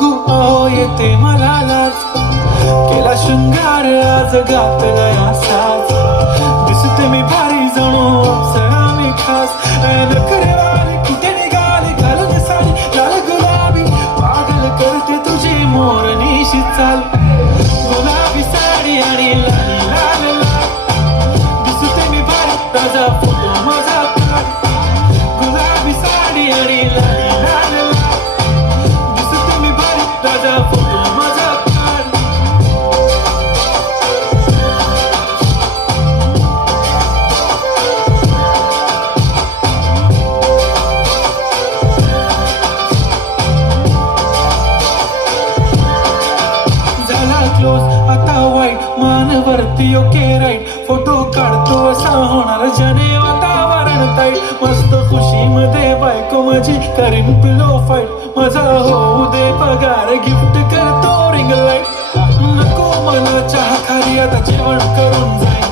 बघू अहो येते मला लाज, केला शृंगार आज घातलाय साज, दिसते मी भारी जणू अप्सरा मी खास, नखरेवाली कुठे निघाली घालून साडी लाल गुलाबी, पागल करते तुझी मोरनीशी चाल, गुलाबी साडी आणि लाल लाल लाल, दिसते मी भारी ताजा फोटो माझा काढ, गुलाबी साडी आणि लाल लाल लाल, दिसते मी भारी ताजा फोटो माझा काढ. क्लोज आता वाईट मानवरती ओके राईट, फोटो काढतो असा होणार जने वातावरण ताईट, मस्त खुशी मध्ये बायको माझी करीन पिलो फाईट, माझा होऊ दे पगार गिफ्ट करतो रिंग लाईट, नको मला चहा खाली आता जेवण करून जाईन,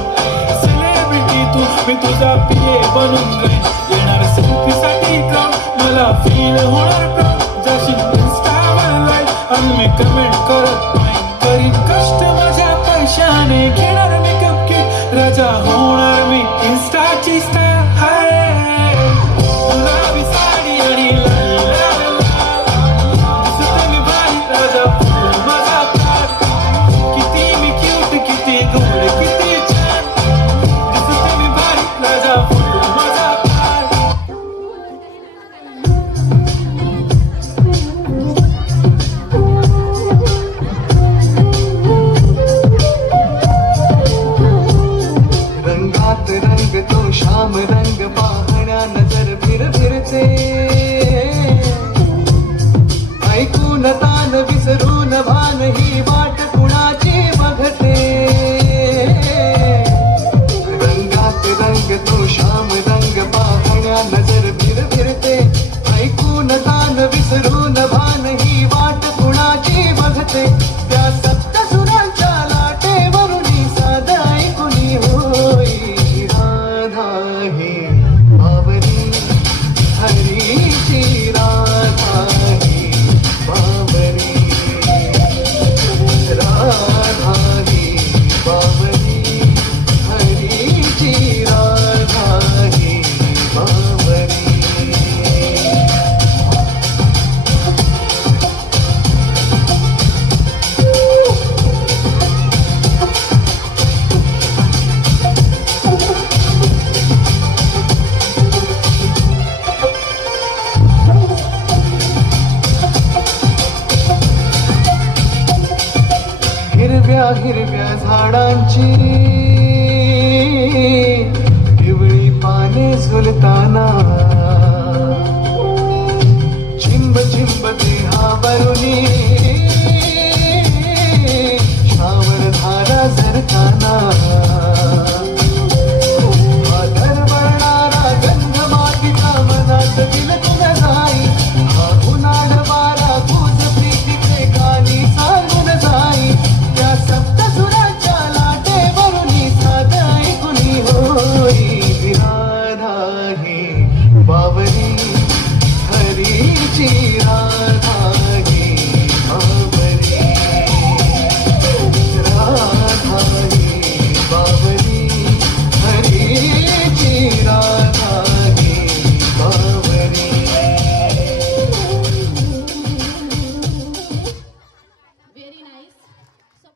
सेलिब्रिटी तू मी तुझा पिये बनून जाईन, येणार सेल्फी साठी क्राऊड मला फील होणार प्राऊड, जाशील इंस्टावर लाईक आणि मी कमेंट करत नाही, करीन कष्ट माझ्या पैशाने, घेणार मेकअप किट राजा होणार मी इन्स्टाची स्टार. गुलाबी साडी आणि लाल लाल लाल, दिसते मी भारी राजा फुल माझा काढ, किती मी क्यूट किती गोड किती छान, दिसते मी भारी राजा फुल माझा काढ. रंग तो श्याम रंग पाहण्या नजर फिरते, ऐकून तान विसरून भान ही वाट कुणाची बघते, रंगात रंग तो श्याम रंग पाहण्या नजर फिरते, ऐकून तान विसरून भान ही वाट कुणाची बघते, त्या सप्त सुरांच्या लाटेवरून साध ऐकुनी होई हरीची राधा ही बाबरी, राधा ही बाबरी, हरीची राधा ही बाबरी. हिरव्या हिरव्या झाडांची